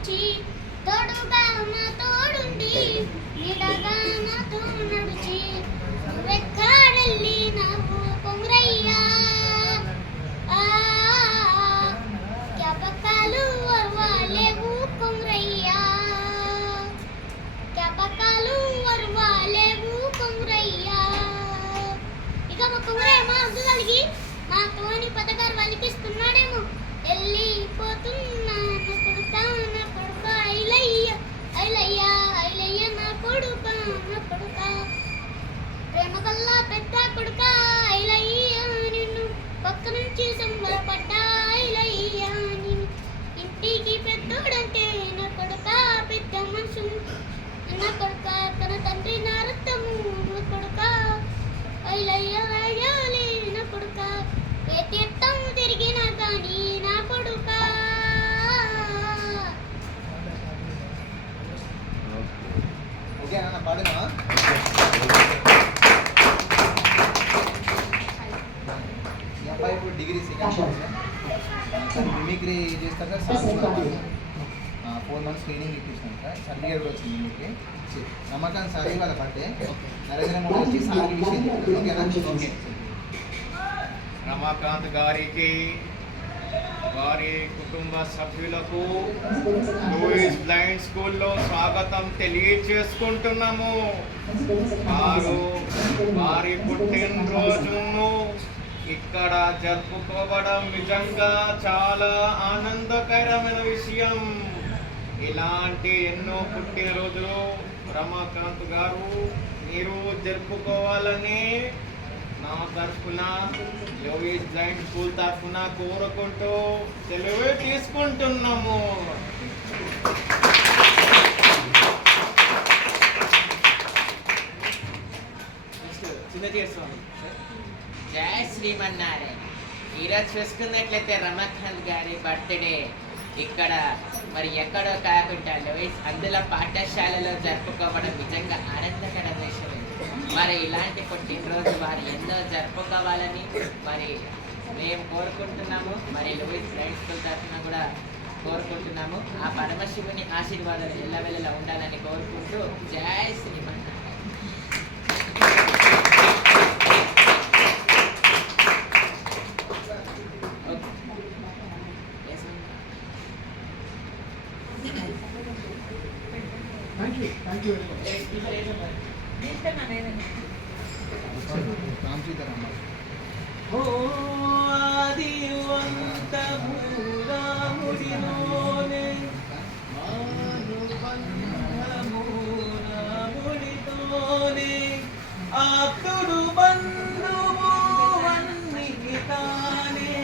నడిచి తోడుగా మా తోడుండి నీడగా నాతో నడిచి నువ్వెక్కడెళ్ళి నాకు కొంగురయ్యా జ్ఞాపకాలు వర్వాలేవు కొంగురయ్యా జ్ఞాపకాలు వర్వాలేవు కొంగురయ్యా ఇక మా కొంగురయ్య మా అద్దు కలిగి మాతోని పథకాలు వలిపిస్తున్నాడేమో వెళ్ళిపోతున్నాను కొడుకా నా కొడుక ఐలయ్య ఐలయ్య ఐలయ్య నా కొడుక నా కొడుక ప్రేమ కల్లా పెద్ద కొడుక ఐలయ్య నిన్ను పక్క నుంచి సంబరపడ్డా ఐలయ్య నిన్ను ఇంటికి పెద్దోడంటే నా కొడుక పెద్ద మనసు నా కొడుక తన తండ్రి నా రక్తము నా కొడుక ఐలయ్య అయ్యాలి నా కొడుక ఏ తీర్థం తిరిగినా కానీ నా కొడుక ఇప్పుడు డిగ్రీ సెకండ్ మిమిక్రీ చేస్తారు సార్ 4 months ట్రైనింగ్ ఇప్పించాను సార్ సర్టిఫికేట్ కూడా వచ్చింది మిమిక్రీ నమ్మకాన్ని సార్ వాళ్ళ పట్టే నరేంద్ర మోడీ వచ్చి సార్కి విషయం ఓకేనా ఓకే రమాకాంత్ గారికి వారి కుటుంబ సభ్యులకు లూయిస్ బ్లైండ్ స్కూల్లో స్వాగతం తెలియజేసుకుంటున్నాము. వారి పుట్టినరోజును ఇక్కడ జరుపుకోవడం నిజంగా చాలా ఆనందకరమైన విషయం. ఇలాంటి ఎన్నో పుట్టినరోజులు రమాకాంత్ గారు మీరు జరుపుకోవాలని నా తరఫున లూయిస్ బ్లైండ్ స్కూల్ తరఫున కోరుకుంటూ సెలవు తీసుకుంటున్నాము. జై శ్రీమన్నారాయణ. ఈరోజు చూసుకున్నట్లయితే రమాకాంత్ గారి బర్త్డే ఇక్కడ మరి ఎక్కడో కాకుండా లూయిస్ అందులో పాఠశాలలో జరుపుకోవడం నిజంగా ఆనందకర విషయం. మరి ఇలాంటి పుట్టినరోజు వారు ఎన్నో జరుపుకోవాలని మరి మేము కోరుకుంటున్నాము. మరి లూయిస్ బ్లైండ్ స్కూల్ తరఫున కూడా కోరుకుంటున్నాము. ఆ పరమశివుని ఆశీర్వాదాలు ఎల్లవెల్లలా ఉండాలని కోరుకుంటూ జై Srimannarayana. Thank you very much. ఆప్తుడు బంధువు వన్నికి తానే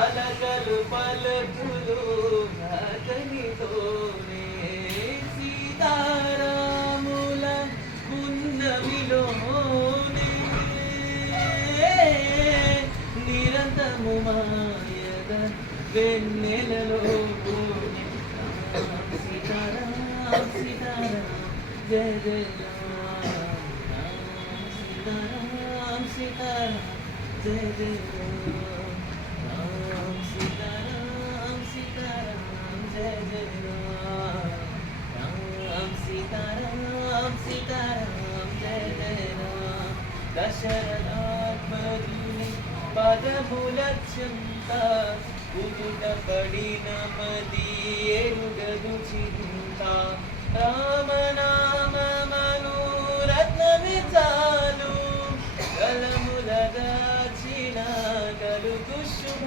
అలకలు పలుకులు అతనితోనే సీతారాముల పున్నమిలోనే నిరంతము మాయద వెన్నెలలో సీతారాం సీతారాం జయ జయ రామ్ సీతారాం జయ జయ రామ్ సీతారాం సీతారాం జయ జయ రామ్ సీతారాం సీతారాం జయ జయ రామ్ దశరథాత్మజుని పదములక్షంత ఉదుట పడిన మది ఎరుగదు చింత రామనామమను రత్నమి చాలు కలముల దాచిన కలుగు శుభ